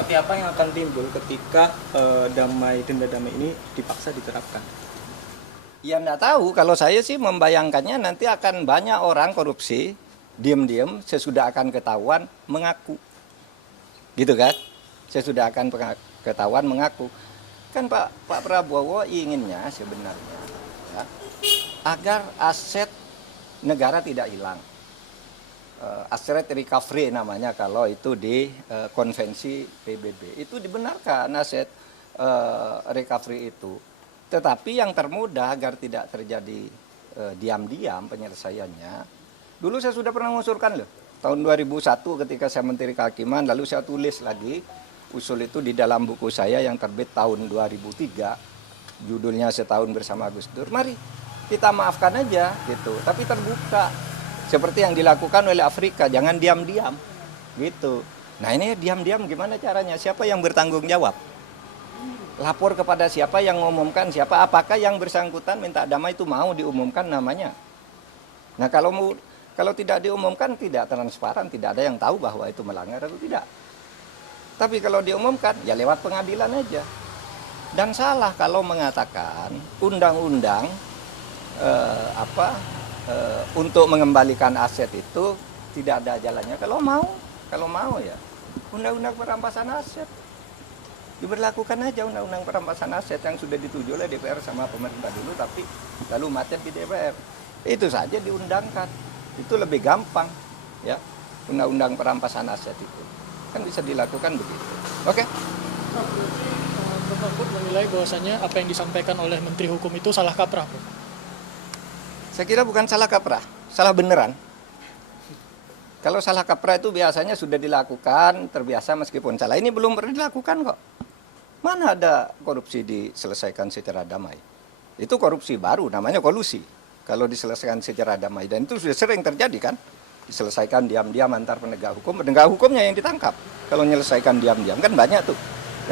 seperti apa yang akan timbul ketika denda damai ini dipaksa diterapkan? Ya enggak tahu, kalau saya sih membayangkannya nanti akan banyak orang korupsi, diam-diam sesudah akan ketahuan mengaku. Gitu kan? Sesudah akan ketahuan mengaku. Kan Pak Prabowo inginnya sebenarnya ya, agar aset negara tidak hilang. Asset recovery namanya kalau itu di konvensi PBB. Itu dibenarkan aset recovery itu. Tetapi yang termudah agar tidak terjadi diam-diam penyelesaiannya. Dulu saya sudah pernah mengusulkan loh. Tahun 2001 ketika saya Menteri Kehakiman, lalu saya tulis lagi usul itu di dalam buku saya yang terbit tahun 2003. Judulnya Setahun Bersama Gus Dur. Mari kita maafkan aja gitu. Tapi terbuka. Seperti yang dilakukan oleh Afrika, jangan diam-diam gitu. Nah ini diam-diam gimana caranya? Siapa yang bertanggung jawab? Lapor kepada siapa yang mengumumkan siapa? Apakah yang bersangkutan minta damai itu mau diumumkan namanya? Nah kalau tidak diumumkan tidak transparan, tidak ada yang tahu bahwa itu melanggar atau tidak. Tapi kalau diumumkan ya lewat pengadilan aja. Dan salah kalau mengatakan undang-undang untuk mengembalikan aset itu tidak ada jalannya. Kalau mau ya undang-undang perampasan aset diberlakukan aja, undang-undang perampasan aset yang sudah dituju oleh DPR sama pemerintah dulu, tapi lalu macet di DPR. Itu saja diundangkan, itu lebih gampang ya, undang-undang perampasan aset itu kan bisa dilakukan begitu. Oke? Bapak Mahfud menilai bahwasanya apa yang disampaikan oleh Menteri Hukum itu salah kaprah, Pak. Saya kira bukan salah kaprah, salah beneran. Kalau salah kaprah itu biasanya sudah dilakukan, terbiasa meskipun salah. Ini belum pernah dilakukan kok. Mana ada korupsi diselesaikan secara damai? Itu korupsi baru, namanya kolusi. Kalau diselesaikan secara damai, dan itu sudah sering terjadi kan? Diselesaikan diam-diam antar penegak hukumnya yang ditangkap. Kalau menyelesaikan diam-diam, kan banyak tuh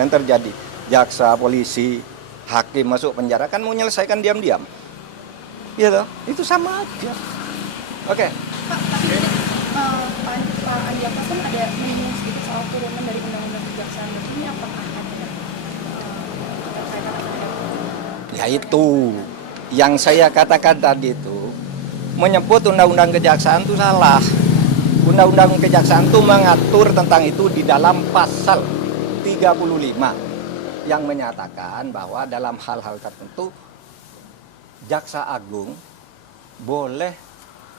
yang terjadi. Jaksa, polisi, hakim masuk penjara kan mau menyelesaikan diam-diam. Iya toh? Itu sama aja. Oke. Pak, tapi Pak Andi kan ada menyinggung sedikit soal turunan dari undang-undang kejaksaan. Ini apakah ada terkaitan dengan Ya itu yang saya katakan tadi itu menyebut undang-undang kejaksaan itu salah. Undang-undang kejaksaan itu mengatur tentang itu di dalam pasal 35 yang menyatakan bahwa dalam hal-hal tertentu Jaksa Agung boleh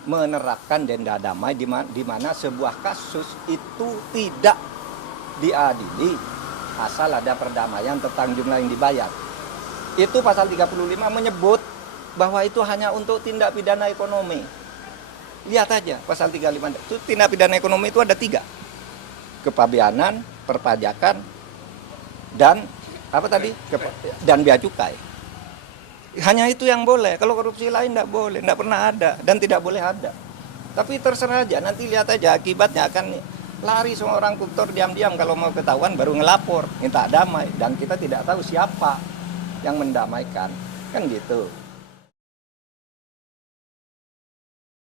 menerapkan denda damai di mana sebuah kasus itu tidak diadili asal ada perdamaian tentang jumlah yang dibayar. Itu pasal 35 menyebut bahwa itu hanya untuk tindak pidana ekonomi. Lihat aja pasal 35 itu tindak pidana ekonomi itu ada 3. Kepabeanan, perpajakan, dan apa tadi? Dan bea cukai. Hanya itu yang boleh, kalau korupsi lain tidak boleh, tidak pernah ada, dan tidak boleh ada. Tapi terserah aja, nanti lihat aja akibatnya akan lari semua orang koruptor diam-diam kalau mau ketahuan baru ngelapor, minta damai, dan kita tidak tahu siapa yang mendamaikan, kan gitu.